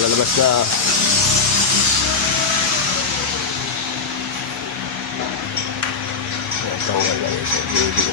lalabas na. Tanggal lang ito.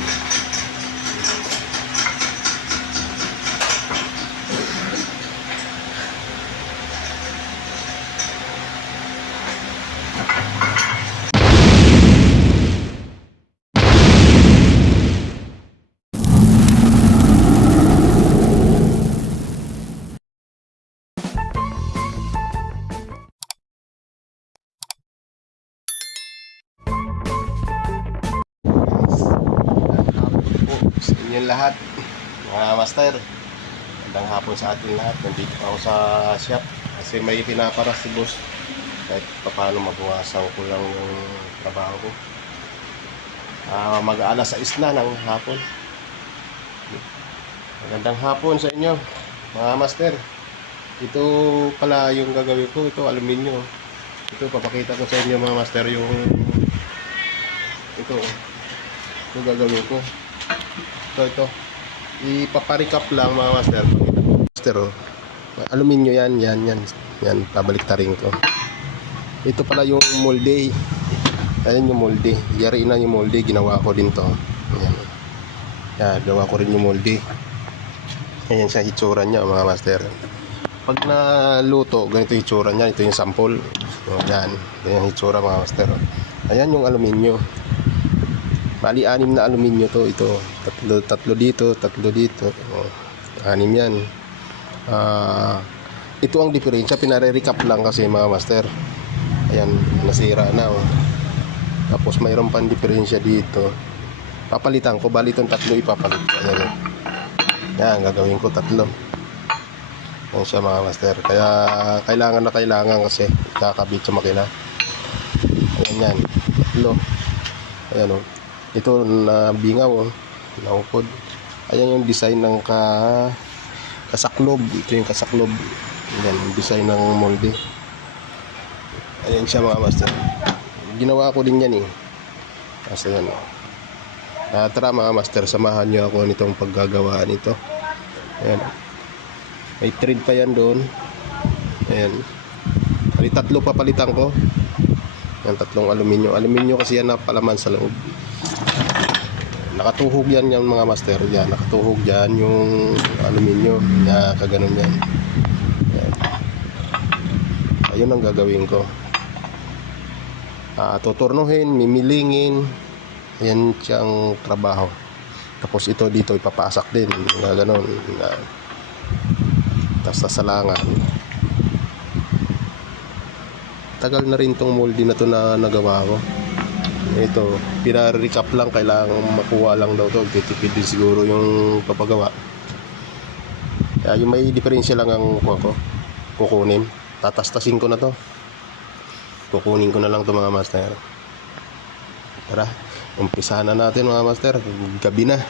Sa inyong lahat, mga master, magandang hapon sa atin lahat. Nandito ako sa shop kasi may pinaparas si boss kahit paano mabawasan ko lang yung trabaho ko. Mag-aalas 6 na ng hapon. Magandang hapon sa inyo mga master. Ito pala yung gagawin ko. Ito aluminyo. Ito papakita ko sa inyo mga master yung ito gagawin ko. Ito ipaparikap lang mga master. Master, oh. Aluminyo yan, pabaliktarin ko. Ito pala yung molde. Ayan yung molde. Yari na yung molde, ginawa ko din to. Ayan. Yan, gawa ko rin yung molde. Ayan siya hitsura niya mga master. Pag naluto, ganito yung hitsura niya. Ito yung sample. Ayan, ito yung hitsura mga master. Ayan yung aluminyo. Bali, 6 na aluminyo to. Ito, tatlo dito, tatlo dito. 6 yan. Ito ang diferensya. Pinare-recap lang kasi mga master. Ayan, nasira na. Oh. Tapos mayroon pang diferensya dito. Papalitan ko. Bali itong tatlo ipapalit. Ayan. Yan, gagawin ko tatlo. Ayan siya mga master. Kaya kailangan kasi kakabit sa makina. Ayan yan. Tatlo. Ayan o. Ito na bingaw oh, naukod. Ayan yung design ng kasaklob. Ito yung kasaklob. Ayan yung design ng molde. Ayan siya mga master. Ginawa ko din yan eh. Kasi yan. Tara mga master, samahan nyo ako nitong paggagawa nito. Ayan. May thread pa yan doon. Ayan. Tatlo papalitan ko. Ayan, tatlong aluminyo. Aluminyo kasi yan na palaman sa loob. Nakatuhog yan yung mga master. Yan, nakatuhog yan yung aluminyo na kaganon yan. Yan. Ayun ang gagawin ko. Tuturnuhin, mimilingin. Yan siyang trabaho. Tapos ito dito ipapasak din. Gaganon. Tapos sasalangan. Tagal na rin tong molde na to na nagawa ko. Ito, pina-recap lang, kailangan makuha lang daw to. Titipid din siguro yung papagawa. Kaya yung may diferensya lang ang kukunin. Tatastasin ko na to. Kukunin ko na lang to mga master. Tara, umpisahan na natin mga master. Gabi na.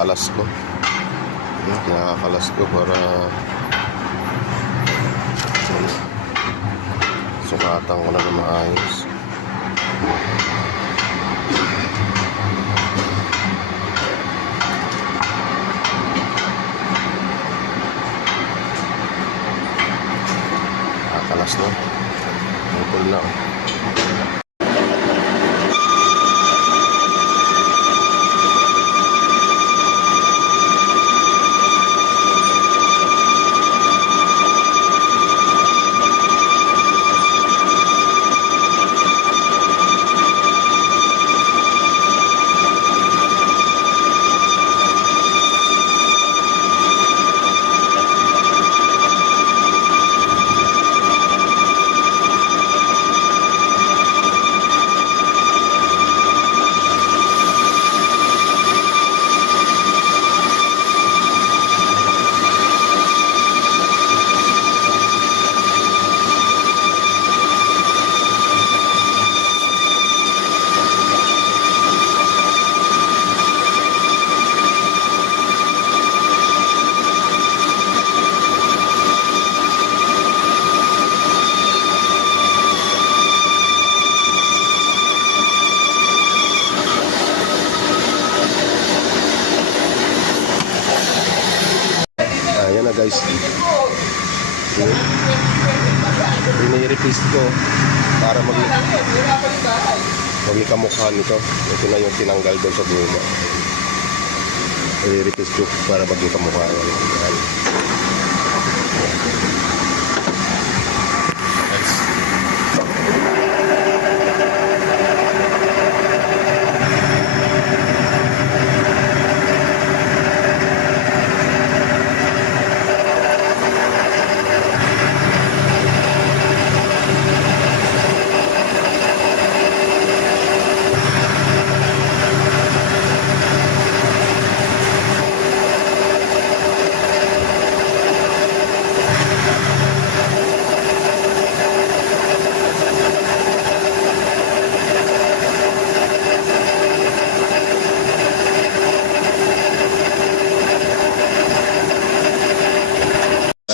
kinakakalas ko. Kinakakalas ko para sukatan ko na maayos. Nakakalas na. Tungkol na. Ayan na guys. Ini-repaste ko para magkamukha nito. Ito na yung tinanggal doon sa guma. I-repaste ko para magkamukha. Ayan.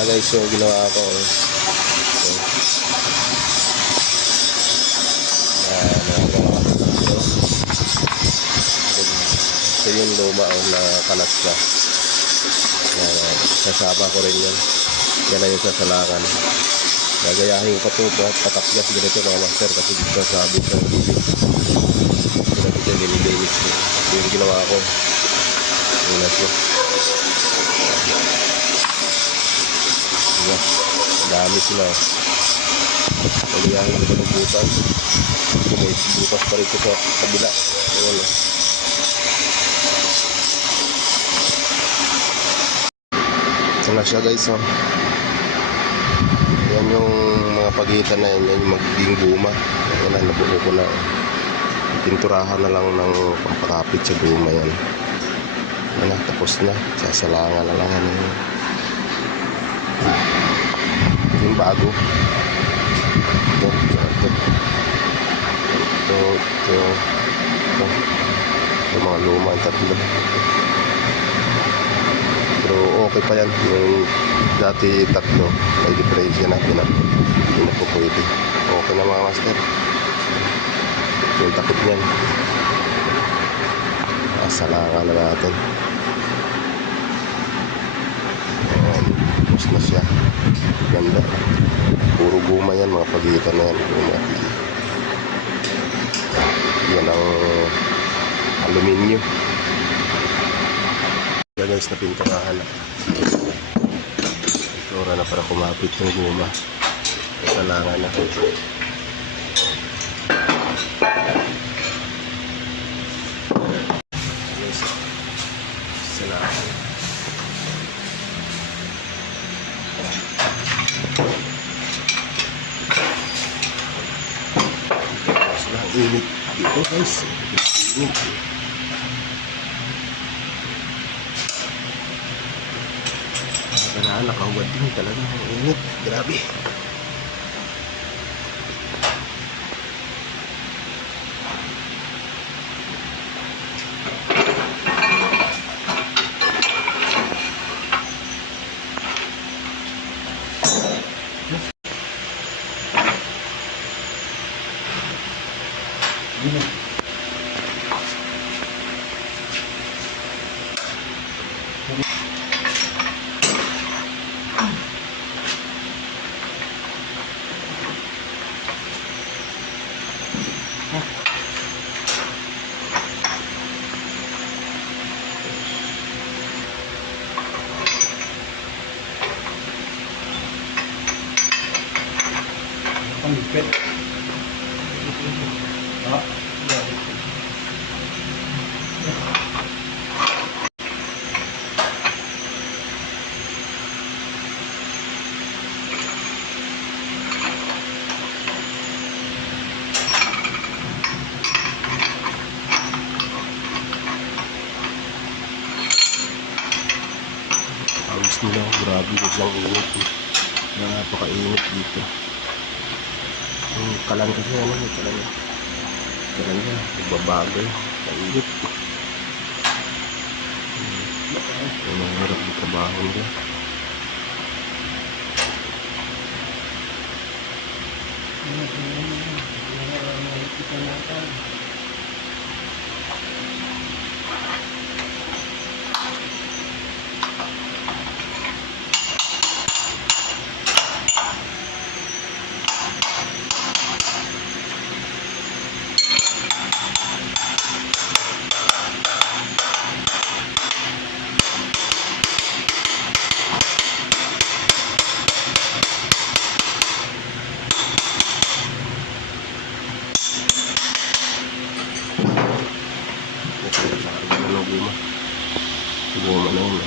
Guys, yung ginawa ko. Ito yung luma na kalas na. Sasaba ko rin yan. Yan na yung sasalangan. Gagayahin ko ito at pataklas ganito mga master kasi dito sabi sa video. Ito nilinis ko. Ito yung ginawa ko. Ulas ko. Dami sila. Pagayahin ko ng butas. May butas pa rin sa kabila. Ayan. Ito na siya guys. Oh. Yan yung mga pagitan na yan. Yan yung magiging guma. Ayan na, nabuo ko na. Pinturahan na lang ng pampakapit sa guma yan. Ayan na, tapos na. Sasalangan na lang. Yung bago ito yung mga luma ang tatlo pero okay pa yan yung dati tatlo may diferensya na hindi na po pwede okay na mga master yung takot nyan asalangan na natin tapos na siya ganda puro guma yan mga pagitan na yan guma. Yan ang aluminyo yan guys na pinturahan na pintura na para kumapit yung guma kasalangan na guys salangan init dito guys init nakahubad din talaga ang init grabe Pangipit. Ah. Ayos nila, grabe biglang init. Napakainit dito. Yung kalan kasi ano, yung kalan. Kalan niya, nagbabago. Kainit. Yung mahirap yung trabaho nila. Guma. Guma na yun.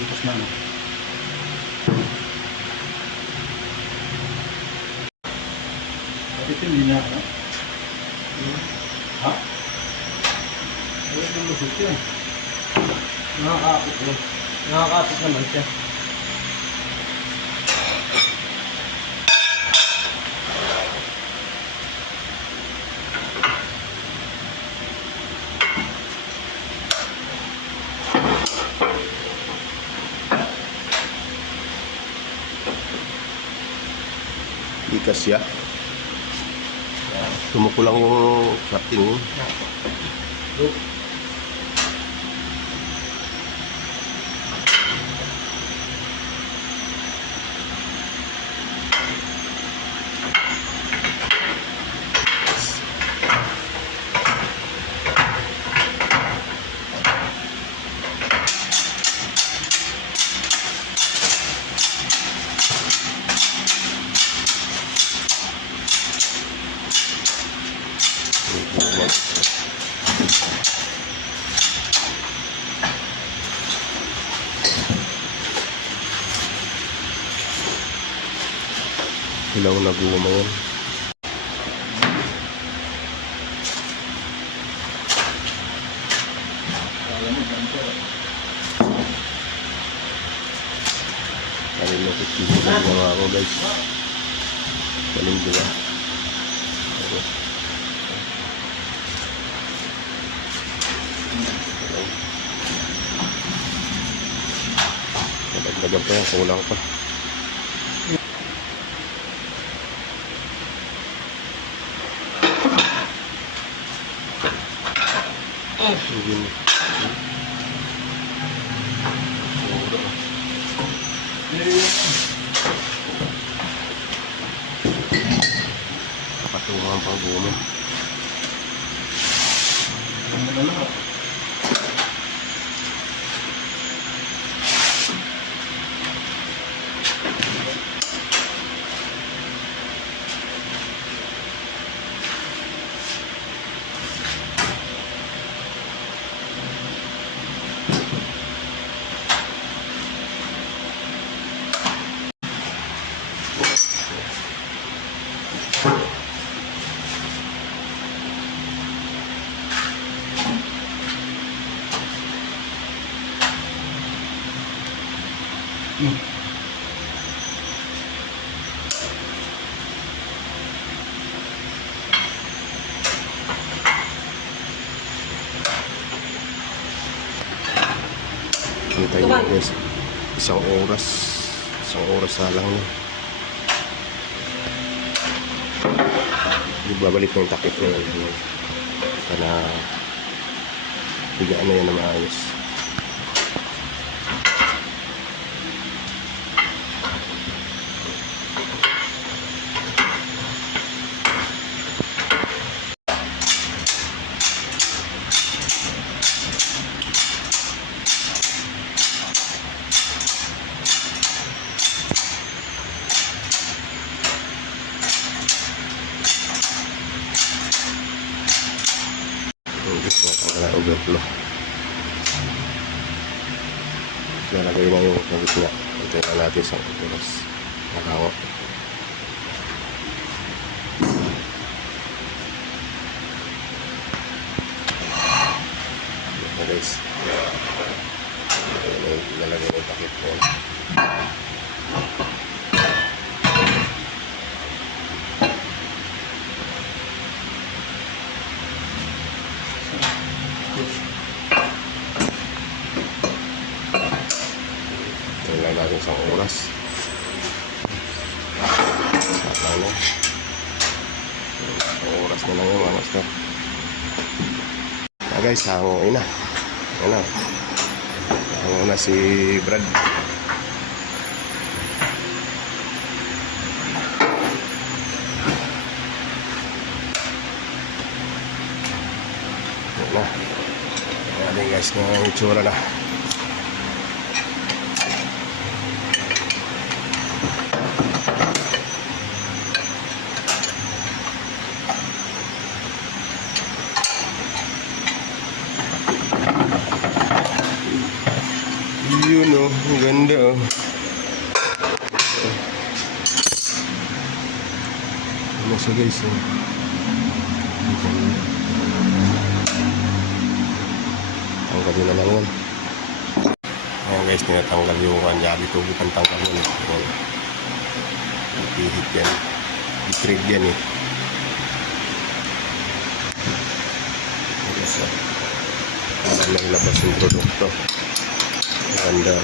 Bukas na, no? Ito hindi na, ano? Ha? Wala nang lusot yun. Nakakapit yun. Nakakapit naman siya. Ikas ya. Tumuko lang yung captain yun. Hilaw na guma yan. Kalilokit dito lang mga ako guys. Kalindula. Nadagdagan pa yan, kulang pa. Begini. Patungan pang guma. Hintayin nyo guys. Isang oras na lang yun. Babalik na yung takip na yun. Para higaan na yan na maayos. Wala overflow. Lalagay na yung gitna. Antayin na natin sa oras. Nakawa. Ito guys. Lalagay na yung takip ko. Antayin lang natin sa oras. Sakay na. Ang oras na lang yung mga master. Guys, hangoin na. Yan na. Hango na si Brad. Yan na. Ayan guys, yung itsura na. Yun oh, ang ganda oh. Ano siya guys oh. Tanggalin na lang yun. Ayan guys, tinatanggal yung kanyabi ko. Bukan tanggal yun. Ayan. Pihit yan. Itrig yan eh. Ayan guys oh. Para nailabas yung produkto. Ganda.